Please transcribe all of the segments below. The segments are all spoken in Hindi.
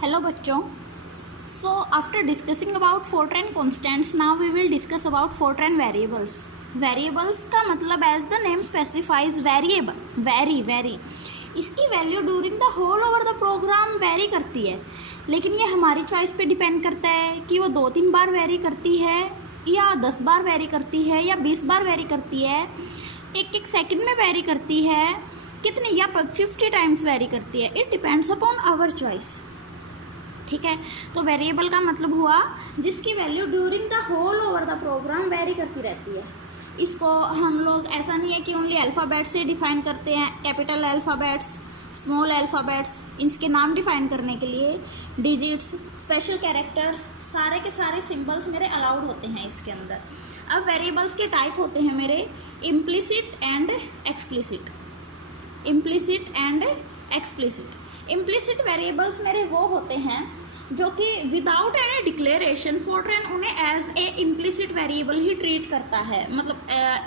हेलो बच्चों. So after discussing about Fortran constants, now we will discuss about Fortran variables. Variables का मतलब as the name specifies variable, vary. इसकी value during the whole over the program vary करती है, लेकिन ये हमारी चॉइस पे डिपेंड करता है कि वो 2-3 बार वेरी करती है या 10 बार वेरी करती है या 20 बार वेरी करती है, एक सेकंड में वेरी करती है, कितनी या 50 टाइम्स वेरी करती है. It depends upon our choice. ठीक है, तो वेरिएबल का मतलब हुआ जिसकी value during the whole over the program vary करती रहती है. इसको हम लोग ऐसा नहीं है कि ओनली अल्फ़ाबेट से डिफ़ाइन करते हैं, कैपिटल अल्फ़ाबेट्स, स्मॉल अल्फ़ाबेट्स, इनके नाम डिफ़ाइन करने के लिए डिजिट्स, स्पेशल कैरेक्टर्स, सारे के सारे सिंबल्स मेरे अलाउड होते हैं इसके अंदर. अब वेरिएबल्स के टाइप होते हैं मेरे implicit and explicit. Implicit and explicit. Implicit variables मेरे वो होते हैं जो कि विदाउट एनी डिक्लेरेशन फोर्ट्रैन उन्हें एज ए इम्प्लिसिट वेरिएबल ही ट्रीट करता है. मतलब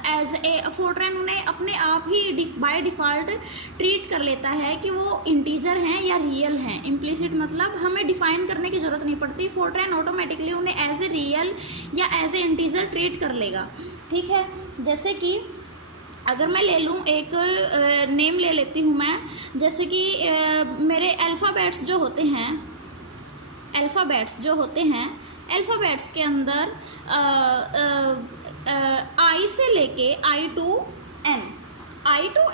एज ए फोर्ट्रैन उन्हें अपने आप ही बाय डिफ़ॉल्ट ट्रीट कर लेता है कि वो इंटीजर हैं या रियल हैं. इम्प्लिसिट मतलब हमें डिफ़ाइन करने की ज़रूरत नहीं पड़ती, फोर्ट्रैन ऑटोमेटिकली उन्हें एज ए रियल या एज ए इंटीजर ट्रीट कर लेगा. ठीक है, जैसे कि अगर मैं ले लूँ एक नेम ले लेती हूँ मैं, जैसे कि मेरे अल्फ़ाबेट्स जो होते हैं, अल्फ़ाबेट्स के अंदर आई से लेके आई टू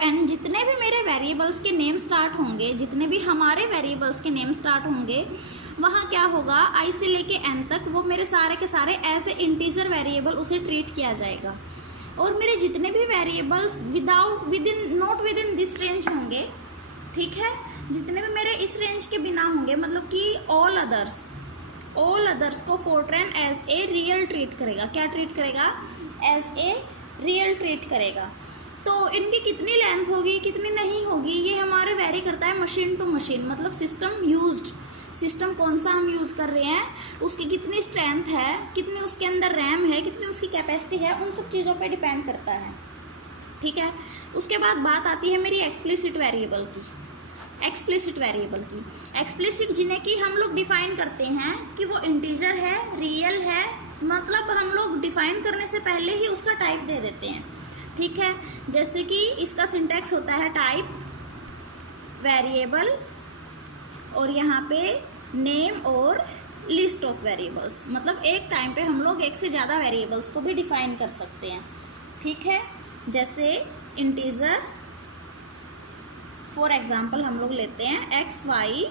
एन जितने भी मेरे वेरिएबल्स के नेम स्टार्ट होंगे, जितने भी हमारे वेरिएबल्स के नेम स्टार्ट होंगे, वहाँ क्या होगा, आई से लेके एन तक वो मेरे सारे के सारे ऐसे इंटीजर वेरिएबल उसे ट्रीट किया जाएगा. और मेरे जितने भी variables not with in this range होंगे, ठीक है, जितने भी मेरे इस रेंज के बिना होंगे, मतलब कि ऑल अदर्स को Fortran as a real treat करेगा. क्या ट्रीट करेगा? एज ए रियल ट्रीट करेगा. तो इनकी कितनी लेंथ होगी, कितनी नहीं होगी, ये हमारे वेरी करता है मशीन टू मशीन. मतलब सिस्टम कौन सा हम यूज़ कर रहे हैं, उसकी कितनी स्ट्रेंथ है, कितनी उसके अंदर रैम है, कितनी उसकी कैपेसिटी है, उन सब चीज़ों पे डिपेंड करता है. ठीक है, उसके बाद बात आती है मेरी एक्सप्लिसिट वेरिएबल की. एक्सप्लिसिट जिन्हें कि हम लोग डिफ़ाइन करते हैं कि वो इंटीजर है, रियल है, मतलब हम लोग डिफ़ाइन करने से पहले ही उसका टाइप दे देते हैं. ठीक है, जैसे कि इसका सिंटैक्स होता है टाइप वेरिएबल और यहाँ पे नेम और लिस्ट ऑफ वेरिएबल्स. मतलब एक टाइम पे हम लोग एक से ज़्यादा वेरिएबल्स को भी डिफ़ाइन कर सकते हैं. ठीक है, जैसे इंटीजर फॉर एग्जांपल हम लोग लेते हैं एक्स वाई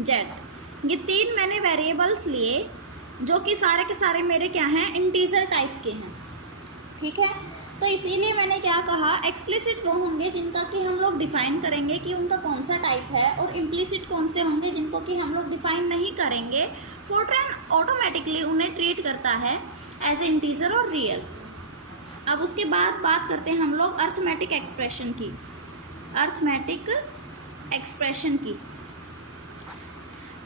जेड. ये 3 मैंने वेरिएबल्स लिए जो कि सारे के सारे मेरे क्या हैं, इंटीजर टाइप के हैं. ठीक है, तो इसीलिए मैंने क्या कहा, एक्सप्लिसिट वो होंगे जिनका कि हम लोग डिफ़ाइन करेंगे कि उनका कौन सा टाइप है, और इम्प्लिसिट कौन से होंगे जिनको कि हम लोग डिफ़ाइन नहीं करेंगे. फोर्ट्रैन ऑटोमेटिकली उन्हें ट्रीट करता है एज ए इंटीजर और रियल. अब उसके बाद बात करते हैं हम लोग अर्थमेटिक एक्सप्रेशन की.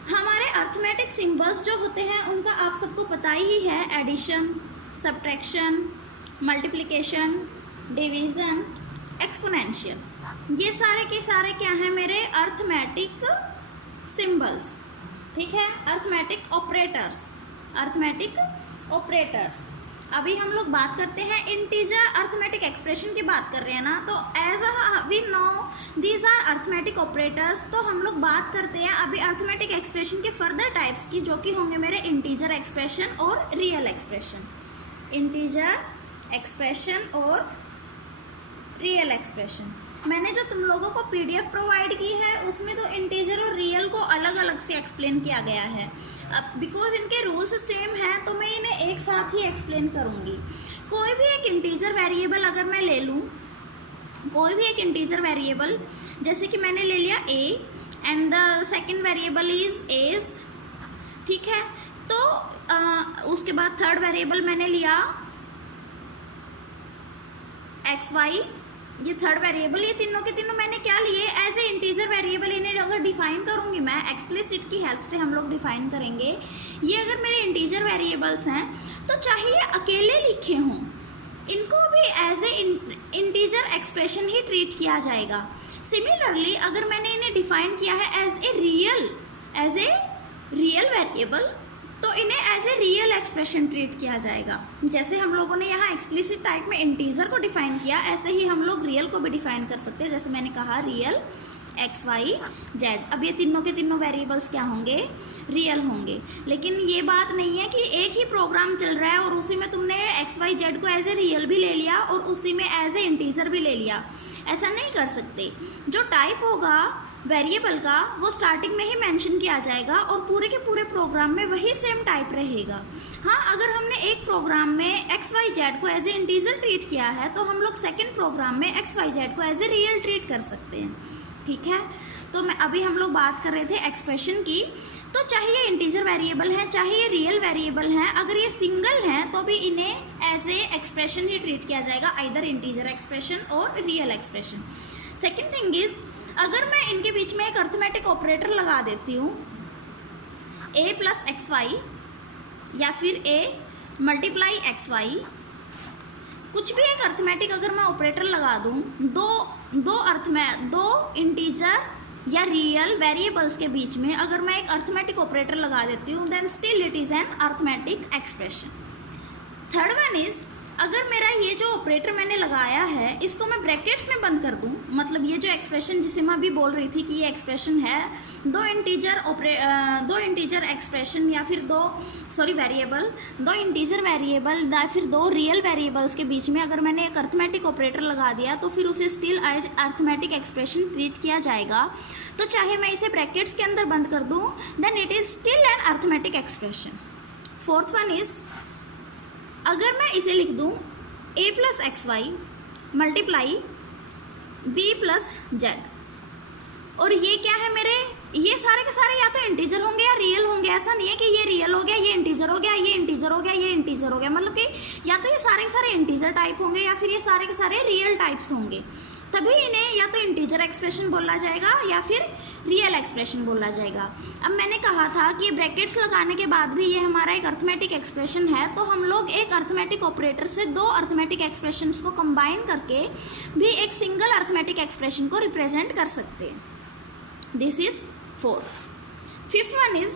हमारे अर्थमेटिक सिंबल्स जो होते हैं उनका आप सबको पता ही है, addition, subtraction, multiplication, division, exponential. ये सारे के सारे क्या हैं मेरे अर्थमेटिक सिंबल्स. ठीक है, अर्थमेटिक ऑपरेटर्स. अभी हम लोग बात करते हैं इंटीजर अर्थमेटिक एक्सप्रेशन की बात कर रहे हैं ना, तो as we know these are arithmetic operators. तो हम लोग बात करते हैं अभी अर्थमेटिक एक्सप्रेशन के फर्दर टाइप्स की, जो कि होंगे मेरे इंटीजर एक्सप्रेशन और रियल एक्सप्रेशन. इंटीजर एक्सप्रेशन और रियल एक्सप्रेशन. मैंने जो तुम लोगों को पीडीएफ प्रोवाइड की है उसमें तो इंटीजर और रियल को अलग अलग से एक्सप्लेन किया गया है. अब बिकॉज इनके रूल्स सेम हैं तो मैं इन्हें एक साथ ही एक्सप्लेन करूँगी. कोई भी एक इंटीजर वेरिएबल अगर मैं ले लूँ, कोई भी एक इंटीजर वेरिएबल, जैसे कि मैंने ले लिया a and the second variable is age. ठीक है, तो उसके बाद थर्ड वेरिएबल मैंने लिया एक्स वाई. ये थर्ड वेरिएबल, ये तीनों के तीनों मैंने क्या लिए, एज ए इंटीजर वेरिएबल. इन्हें अगर डिफाइन करूँगी मैं, एक्सप्लिसिट की हेल्प से हम लोग डिफाइन करेंगे. ये अगर मेरे इंटीजर वेरिएबल्स हैं तो चाहे ये अकेले लिखे हों, इनको भी एज ए इंटीजर एक्सप्रेशन ही ट्रीट किया जाएगा. सिमिलरली अगर मैंने इन्हें डिफाइन किया है एज ए रियल वेरिएबल, तो इन्हें as a real expression treat किया जाएगा। जैसे हम लोगों ने यहाँ एक्सप्लिसिट टाइप में इंटीजर को डिफाइन किया, ऐसे ही हम लोग रियल को भी डिफाइन कर सकते हैं। जैसे मैंने कहा रियल एक्स वाई जेड, अब ये तीनों के तीनों वेरिएबल्स क्या होंगे, रियल होंगे। लेकिन ये बात नहीं है कि एक ही प्रोग्राम चल रहा है और उसी में तुमने एक्स वाई जेड को एज ए रियल भी ले लिया और उसी में एज ए इंटीजर भी ले लिया, ऐसा नहीं कर सकते। जो टाइप होगा वेरिएबल का वो स्टार्टिंग में ही मेंशन किया जाएगा और पूरे के पूरे प्रोग्राम में वही सेम टाइप रहेगा। हाँ, अगर हमने एक प्रोग्राम में एक्स वाई जेड को एज ए इंटीजर ट्रीट किया है तो हम लोग सेकेंड प्रोग्राम में एक्स वाई जेड को एज ए रियल ट्रीट कर सकते हैं, ठीक है। तो मैं अभी हम लोग बात कर रहे थे एक्सप्रेशन की, तो चाहे ये इंटीजर वेरिएबल है चाहे ये रियल वेरिएबल हैं, अगर ये सिंगल हैं तो भी इन्हें एज ए एक्सप्रेशन ही ट्रीट किया जाएगा, आइदर इंटीजर एक्सप्रेशन और real expression. Second thing is, अगर मैं इनके बीच में एक अर्थमेटिक ऑपरेटर लगा देती हूँ a प्लस एक्स वाई या फिर a मल्टीप्लाई एक्स वाई, कुछ भी एक अर्थमेटिक अगर मैं ऑपरेटर लगा दूँ दो इंटीजर या रियल वेरिएबल्स के बीच में, अगर मैं एक अर्थमेटिक ऑपरेटर लगा देती हूँ then still it is an arithmetic expression. Third one is, अगर मेरा ये जो ऑपरेटर मैंने लगाया है इसको मैं ब्रैकेट्स में बंद कर दूं, मतलब ये जो एक्सप्रेशन जिसे मैं अभी बोल रही थी कि ये एक्सप्रेशन है दो इंटीजर एक्सप्रेशन या फिर वेरिएबल, दो इंटीजर वेरिएबल या फिर दो रियल वेरिएबल्स के बीच में अगर मैंने एक अर्थमेटिक ऑपरेटर लगा दिया तो फिर उसे still as arithmetic expression treat किया जाएगा। तो चाहे मैं इसे ब्रैकेट्स के अंदर बंद कर दूँ then it is still an arithmetic expression. Fourth one is, अगर मैं इसे लिख दूं a plus X Y multiply b plus Z, और ये क्या है मेरे, ये सारे के सारे या तो इंटीजर होंगे या रियल होंगे। ऐसा नहीं है कि ये रियल हो गया, ये इंटीजर हो गया, ये इंटीजर हो गया, ये इंटीजर हो गया, मतलब कि या तो ये सारे के सारे इंटीजर टाइप होंगे या फिर ये सारे के सारे रियल टाइप्स होंगे, तभी इन्हें या तो इंटीजर एक्सप्रेशन बोला जाएगा या फिर रियल एक्सप्रेशन बोला जाएगा। अब मैंने कहा था कि ब्रैकेट्स लगाने के बाद भी ये हमारा एक अर्थमेटिक एक्सप्रेशन है, तो हम लोग एक अर्थमेटिक ऑपरेटर से दो अर्थमेटिक एक्सप्रेशंस को कंबाइन करके भी एक सिंगल अर्थमेटिक एक्सप्रेशन को रिप्रेजेंट कर सकते हैं। This is fourth. Fifth one is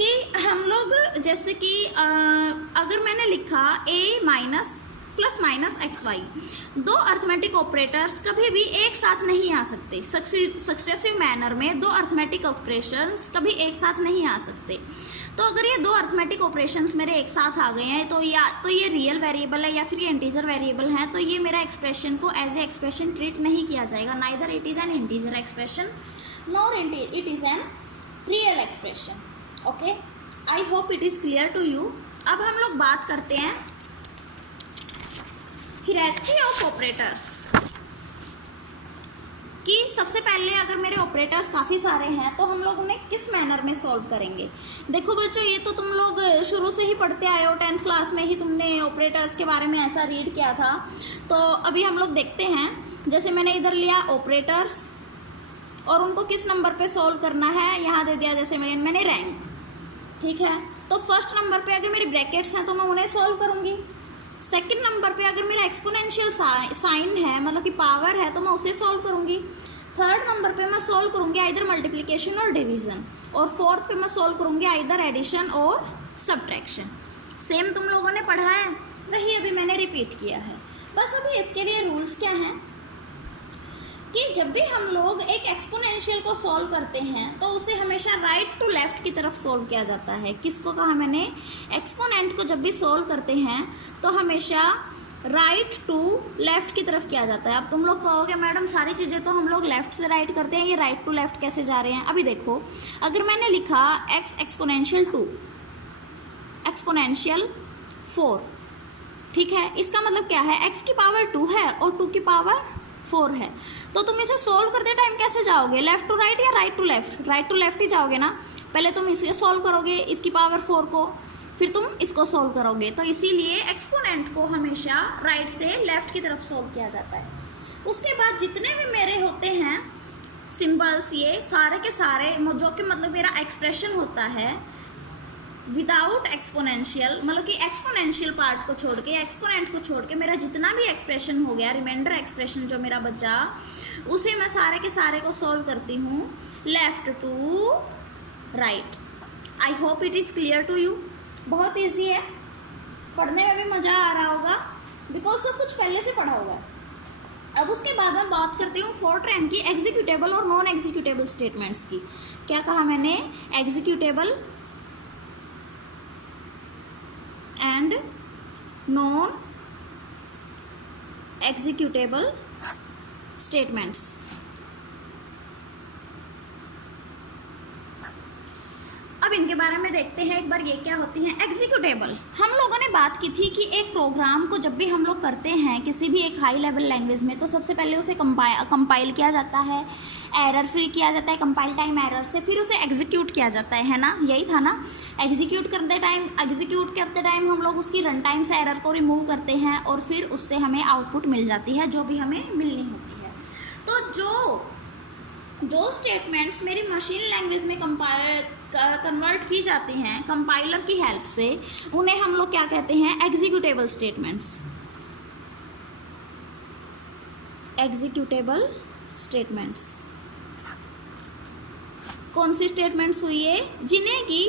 कि हम लोग जैसे कि अगर मैंने लिखा a minus plus minus X Y, दो अर्थमेटिक ऑपरेटर्स कभी भी एक साथ नहीं आ सकते। सक्सेसिव मैनर में दो अर्थमेटिक ऑपरेशंस कभी एक साथ नहीं आ सकते। तो अगर ये दो अर्थमेटिक ऑपरेशंस मेरे एक साथ आ गए हैं तो या तो ये रियल वेरिएबल है या फिर ये इंटीजर वेरिएबल है, तो ये मेरा एक्सप्रेशन को एज ए एक्सप्रेशन ट्रीट नहीं किया जाएगा। Neither it is an integer expression nor it is an real expression. Okay, I hope it is clear to you. अब हम लोग बात करते हैं हियरार्की ऑफ ऑपरेटर्स कि सबसे पहले अगर मेरे ऑपरेटर्स काफ़ी सारे हैं तो हम लोग उन्हें किस मैनर में सॉल्व करेंगे। देखो बच्चों, ये तो तुम लोग शुरू से ही पढ़ते आए हो, 10th क्लास में ही तुमने ऑपरेटर्स के बारे में ऐसा रीड किया था। तो अभी हम लोग देखते हैं, जैसे मैंने इधर लिया ऑपरेटर्स और उनको किस नंबर पे सॉल्व करना है, यहाँ दे दिया जैसे मैंने रैंक, ठीक है। तो फर्स्ट नंबर पे अगर मेरे ब्रैकेट्स हैं तो मैं उन्हें सॉल्व करूँगी। सेकंड नंबर पे अगर मेरा एक्सपोनेंशियल साइन है, मतलब कि पावर है, तो मैं उसे सॉल्व करूँगी। थर्ड नंबर पे मैं सॉल्व करूँगी आइदर मल्टीप्लिकेशन और डिवीज़न, और फोर्थ पे मैं सॉल्व करूँगी आइदर एडिशन और सब्ट्रैक्शन। सेम तुम लोगों ने पढ़ा है वही अभी मैंने रिपीट किया है। बस अभी इसके लिए रूल्स क्या हैं कि जब भी हम लोग एक एक्सपोनेंशियल को सॉल्व करते हैं तो उसे हमेशा राइट टू लेफ्ट की तरफ सॉल्व किया जाता है। किसको कहा मैंने, एक्सपोनेंट को जब भी सॉल्व करते हैं तो हमेशा राइट टू लेफ्ट की तरफ किया जाता है। अब तुम लोग कहोगे मैडम सारी चीज़ें तो हम लोग लेफ्ट से राइट करते हैं, ये राइट टू लेफ्ट कैसे जा रहे हैं। अभी देखो, अगर मैंने लिखा x एक्सपोनेंशियल 2 एक्सपोनेंशियल 4, ठीक है, इसका मतलब क्या है, x की पावर 2 है और 2 की पावर 4 है। तो तुम इसे सोल्व करते टाइम कैसे जाओगे, लेफ्ट टू राइट या right to left? Right to left ही जाओगे ना। पहले तुम इसे सोल्व करोगे इसकी पावर 4 को, फिर तुम इसको सोल्व करोगे। तो इसीलिए एक्सपोनेंट को हमेशा राइट से लेफ्ट की तरफ सोल्व किया जाता है। उसके बाद जितने भी मेरे होते हैं सिंबल्स, ये सारे के सारे जो कि मतलब मेरा एक्सप्रेशन होता है विदाउट एक्सपोनेंशियल, मतलब कि एक्सपोनेंशियल पार्ट को छोड़ के, एक्सपोनेंट को छोड़ के मेरा जितना भी एक्सप्रेशन हो गया, रिमाइंडर एक्सप्रेशन जो मेरा बचा, उसे मैं सारे के सारे को सॉल्व करती हूँ left to right. I hope it is clear to you. बहुत ईजी है, पढ़ने में भी मज़ा आ रहा होगा बिकॉज सब कुछ पहले से पढ़ा होगा। अब उसके बाद मैं बात करती हूँ फोरट्रैन की एग्जीक्यूटेबल और नॉन एग्जीक्यूटेबल स्टेटमेंट्स की। क्या कहा मैंने? Executable and non executable statements. अब इनके बारे में देखते हैं एक बार, ये क्या होती हैं। एग्जीक्यूटेबल, हम लोगों ने बात की थी कि एक प्रोग्राम को जब भी हम लोग करते हैं किसी भी एक हाई लेवल लैंग्वेज में, तो सबसे पहले उसे कंपाइल किया जाता है, एरर फ्री किया जाता है कंपाइल टाइम एरर से, फिर उसे एग्जीक्यूट किया जाता है ना, यही था ना। एग्जीक्यूट करते टाइम हम लोग उसकी रन टाइम से एरर को रिमूव करते हैं और फिर उससे हमें आउटपुट मिल जाती है जो भी हमें मिलनी होती है। तो जो स्टेटमेंट्स मेरी मशीन लैंग्वेज में कन्वर्ट की जाती हैं कंपाइलर की हेल्प से, उन्हें हम लोग क्या कहते हैं? Executable statements. एग्जीक्यूटेबल स्टेटमेंट्स कौन सी स्टेटमेंट्स हुई है? जिन्हें कि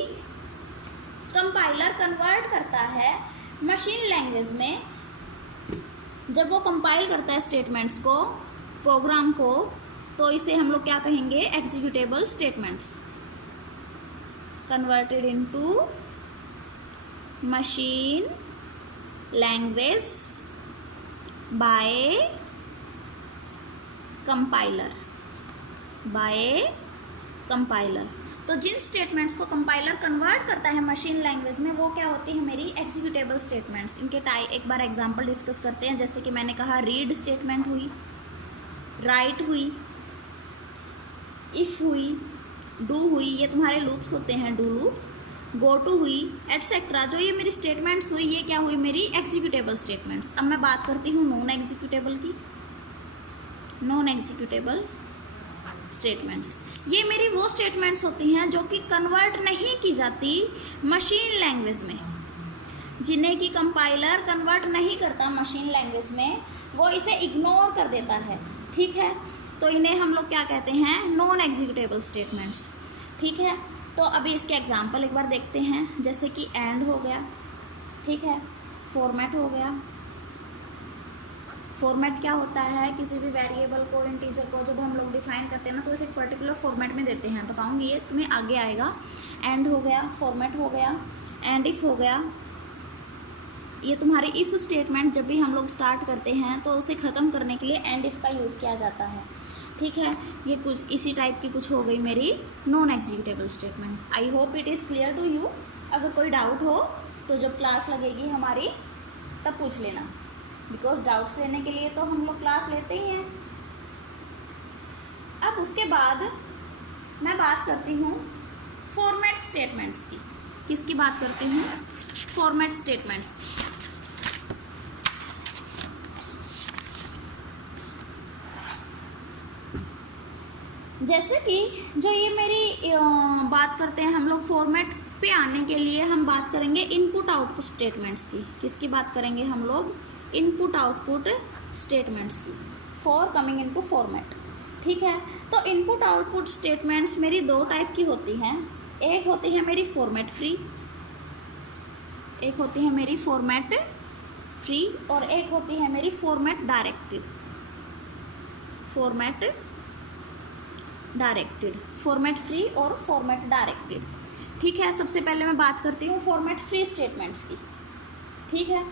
कंपाइलर कन्वर्ट करता है मशीन लैंग्वेज में। जब वो कंपाइल करता है स्टेटमेंट्स को, प्रोग्राम को, तो इसे हम लोग क्या कहेंगे? Executable statements. Converted into machine language by compiler. तो जिन स्टेटमेंट्स को कंपाइलर कन्वर्ट करता है मशीन लैंग्वेज में, वो क्या होती है? मेरी एग्जीक्यूटेबल स्टेटमेंट्स। इनके एक बार एग्जांपल डिस्कस करते हैं। जैसे कि मैंने कहा रीड स्टेटमेंट हुई, राइट हुई, इफ़ हुई, डू हुई, ये तुम्हारे लूप्स होते हैं, डू लूप, गो टू हुई, एटसेट्रा। जो ये मेरी स्टेटमेंट्स हुई, ये क्या हुई? मेरी एग्जीक्यूटेबल स्टेटमेंट्स। अब मैं बात करती हूँ नॉन एग्जीक्यूटेबल की। नॉन एग्जीक्यूटेबल स्टेटमेंट्स, ये मेरी वो स्टेटमेंट्स होती हैं जो कि कन्वर्ट नहीं की जाती मशीन लैंग्वेज में, जिन्हें कि कंपाइलर कन्वर्ट नहीं करता मशीन लैंग्वेज में, वो इसे इग्नोर कर देता है। ठीक है, तो इन्हें हम लोग क्या कहते हैं? Non executable statements. ठीक है, तो अभी इसके एग्जांपल एक बार देखते हैं। जैसे कि एंड हो गया, ठीक है, फॉर्मेट हो गया। फॉर्मेट क्या होता है? किसी भी वेरिएबल को, इंटीजर को जब हम लोग डिफाइन करते हैं ना, तो इसे एक पर्टिकुलर फॉर्मेट में देते हैं। बताऊंगी, ये तुम्हें आगे आएगा। एंड हो गया, फॉर्मेट हो गया, एंड इफ हो गया। ये तुम्हारी इफ़ स्टेटमेंट जब भी हम लोग स्टार्ट करते हैं तो उसे ख़त्म करने के लिए एंड इफ़ का यूज़ किया जाता है। ठीक है, ये कुछ इसी टाइप की कुछ हो गई मेरी non executable statement. I hope it is clear to you. अगर कोई डाउट हो तो जब क्लास लगेगी हमारी तब पूछ लेना, बिकॉज डाउट्स लेने के लिए तो हम लोग क्लास लेते ही हैं। अब उसके बाद मैं बात करती हूँ फॉर्मेट स्टेटमेंट्स की। किसकी बात करती हूँ? Format statements. जैसे कि जो ये मेरी बात करते हैं हम लोग फॉर्मेट पे आने के लिए, हम बात करेंगे इनपुट आउटपुट स्टेटमेंट्स की। किसकी बात करेंगे हम लोग? इनपुट आउटपुट स्टेटमेंट्स की, फॉर कमिंग इनटू फॉर्मेट। ठीक है, तो इनपुट आउटपुट स्टेटमेंट्स मेरी दो टाइप की होती हैं। एक होती है मेरी फॉर्मेट फ्री, एक होती है मेरी फॉर्मेट फ्री, और एक होती है मेरी फॉर्मेट डायरेक्टेड। फॉर्मेट फ्री और फॉर्मेट डायरेक्टेड। ठीक है, सबसे पहले मैं बात करती हूँ फॉर्मेट फ्री स्टेटमेंट्स की। ठीक है,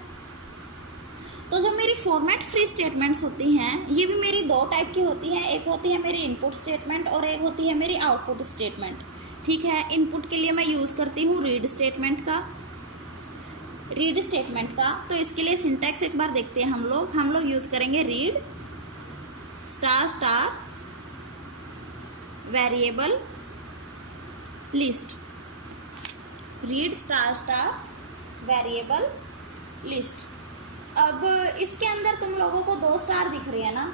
तो जो मेरी फॉर्मेट फ्री स्टेटमेंट्स होती हैं, ये भी मेरी दो टाइप की होती हैं। एक होती है मेरी इनपुट स्टेटमेंट और एक होती है मेरी आउटपुट स्टेटमेंट। ठीक है, इनपुट के लिए मैं यूज़ करती हूँ रीड स्टेटमेंट का। तो इसके लिए सिंटैक्स एक बार देखते हैं हम लोग यूज़ करेंगे read star variable list. Read star variable list. अब इसके अंदर तुम लोगों को 2 स्टार दिख रही है ना,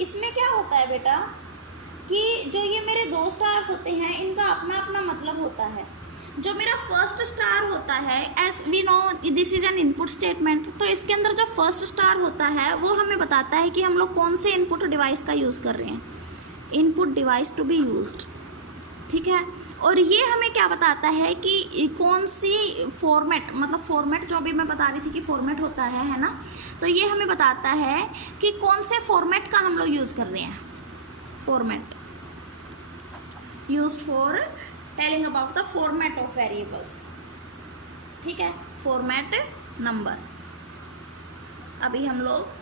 इसमें क्या होता है बेटा कि जो ये मेरे 2 स्टार्स होते हैं, इनका अपना अपना मतलब होता है। जो मेरा फर्स्ट स्टार होता है, as we know this is an input statement, तो इसके अंदर जो फर्स्ट स्टार होता है वो हमें बताता है कि हम लोग कौन से इनपुट डिवाइस का यूज़ कर रहे हैं, input device to be used, ठीक है। और ये हमें क्या बताता है कि कौन सी फॉर्मेट, मतलब फॉर्मेट जो अभी मैं बता रही थी कि फॉर्मेट होता है ना, तो ये हमें बताता है कि कौन से फॉर्मेट का हम लोग यूज़ कर रहे हैं, format used for telling about the format of variables, ठीक है, फॉर्मेट नंबर। अभी हम लोग,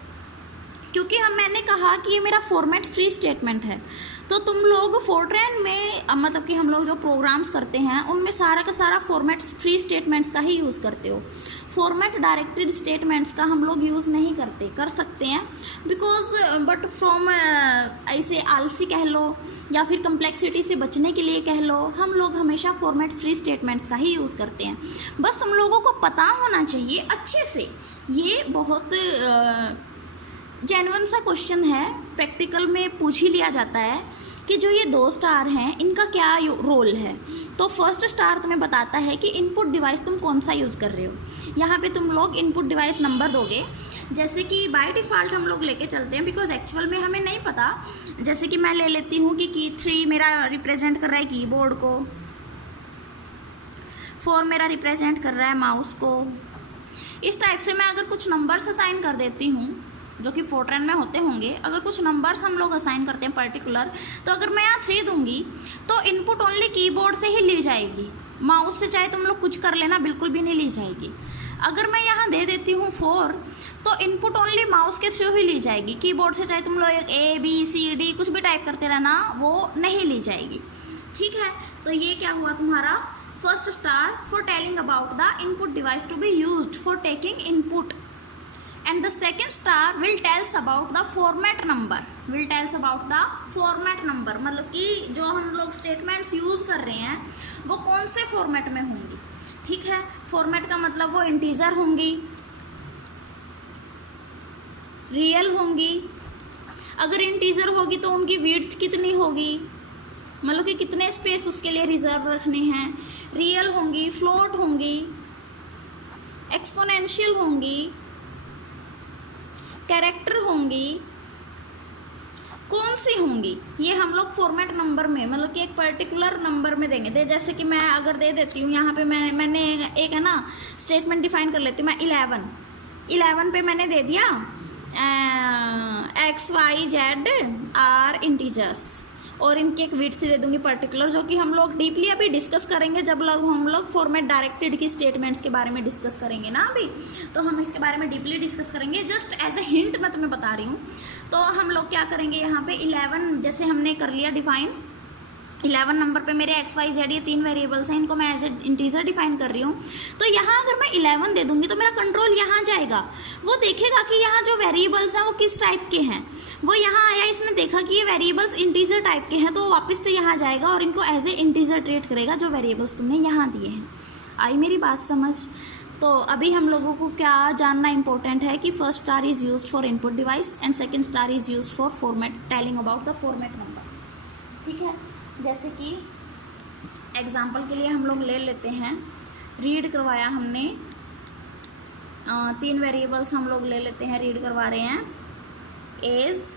क्योंकि मैंने कहा कि ये मेरा फॉर्मेट फ्री स्टेटमेंट है, तो तुम लोग फोर्ट्रैन में मतलब कि हम लोग जो प्रोग्राम्स करते हैं उनमें सारा का सारा फॉर्मेट फ्री स्टेटमेंट्स का ही यूज़ करते हो। फॉर्मेट डायरेक्टेड स्टेटमेंट्स का हम लोग यूज़ नहीं करते, कर सकते हैं बिकॉज बट फ्रॉम ऐसे आलसी कह लो या फिर कम्प्लेक्सिटी से बचने के लिए कह लो, हम लोग हमेशा फॉर्मेट फ्री स्टेटमेंट्स का ही यूज़ करते हैं। बस तुम लोगों को पता होना चाहिए अच्छे से, ये बहुत जेन्युइन सा क्वेश्चन है, प्रैक्टिकल में पूछ ही लिया जाता है कि जो ये 2 स्टार हैं इनका क्या रोल है। तो फर्स्ट स्टार तुम्हें बताता है कि इनपुट डिवाइस तुम कौन सा यूज़ कर रहे हो। यहाँ पे तुम लोग इनपुट डिवाइस नंबर दोगे, जैसे कि बाय डिफ़ॉल्ट हम लोग लेके चलते हैं बिकॉज एक्चुअल में हमें नहीं पता। जैसे कि मैं ले लेती हूँ कि की 3 मेरा रिप्रेजेंट कर रहा है कीबोर्ड को, 4 मेरा रिप्रेजेंट कर रहा है माउस को। इस टाइप से मैं अगर कुछ नंबर्स असाइन कर देती हूँ जो कि फोर्ट्रैन में होते होंगे, अगर कुछ नंबर्स हम लोग असाइन करते हैं पर्टिकुलर, तो अगर मैं यहाँ 3 दूंगी तो इनपुट ओनली कीबोर्ड से ही ली जाएगी, माउस से चाहे तुम लोग कुछ कर लेना बिल्कुल भी नहीं ली जाएगी। अगर मैं यहाँ दे देती हूँ 4 तो इनपुट ओनली माउस के थ्रू ही ली जाएगी, कीबोर्ड से चाहे तुम लोग ABCD कुछ भी टाइप करते रहना वो नहीं ली जाएगी, ठीक है। तो ये क्या हुआ तुम्हारा first star for telling about the input device to be used for taking input, and the second star will tells about the format number, will tells about the format number, मतलब कि जो हम लोग स्टेटमेंट्स यूज़ कर रहे हैं वो कौन से फॉर्मेट में होंगी, ठीक है। फॉर्मेट का मतलब वो इंटीजर होंगी, रियल होंगी, अगर इंटीजर होगी तो उनकी विड्थ कितनी होगी, मतलब कि कितने स्पेस उसके लिए रिजर्व रखने हैं, रियल होंगी, फ्लोट होंगी, एक्सपोनेंशियल होंगी, कैरेक्टर होंगी, कौन सी होंगी, ये हम लोग फॉर्मेट नंबर में मतलब कि एक पर्टिकुलर नंबर में देंगे। जैसे कि मैं अगर दे देती हूँ यहाँ पे मैंने एक है ना स्टेटमेंट डिफाइन कर लेती हूँ मैं 11 पे मैंने दे दिया XYZ आर इंटीजर्स और इनकी एक विड्थ दे दूंगी पर्टिकुलर, जो कि हम लोग डीपली अभी डिस्कस करेंगे जब हम लोग फॉर्मेट डायरेक्टेड की स्टेटमेंट्स के बारे में डिस्कस करेंगे ना अभी, तो हम इसके बारे में डीपली डिस्कस करेंगे। जस्ट एज ए हिंट मैं तुम्हें बता रही हूँ। तो हम लोग क्या करेंगे यहाँ पे 11 जैसे हमने कर लिया डिफाइन, 11 नंबर पे मेरे XYZ ये 3 वेरिएबल्स हैं, इनको मैं एज ए इंटीजर डिफाइन कर रही हूँ। तो यहाँ अगर मैं 11 दे दूँगी तो मेरा कंट्रोल यहाँ जाएगा, वो देखेगा कि यहाँ जो वेरिएबल्स हैं वो किस टाइप के हैं, वो यहाँ आया, इसने देखा कि ये वेरिएबल्स इंटीजर टाइप के हैं तो वो वापस से यहाँ जाएगा और इनको एज ए इंटीजर ट्रीट करेगा जो वेरिएबल्स तुमने यहाँ दिए हैं। आई मेरी बात समझ? तो अभी हम लोगों को क्या जानना इंपॉर्टेंट है कि first star is used for input device and second star is used for format, telling about the format number, ठीक है। जैसे कि एग्जाम्पल के लिए हम लोग ले लेते हैं, रीड करवाया हमने 3 वेरिएबल्स हम लोग ले लेते हैं, रीड करवा रहे हैं age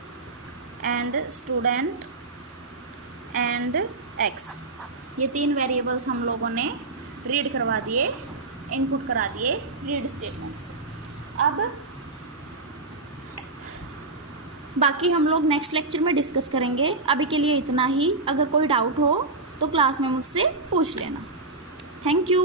and student and x, ये 3 वेरिएबल्स हम लोगों ने रीड करवा दिए, इनपुट करा दिए रीड स्टेटमेंट से। अब बाकी हम लोग नेक्स्ट लेक्चर में डिस्कस करेंगे, अभी के लिए इतना ही। अगर कोई डाउट हो तो क्लास में मुझसे पूछ लेना। Thank you.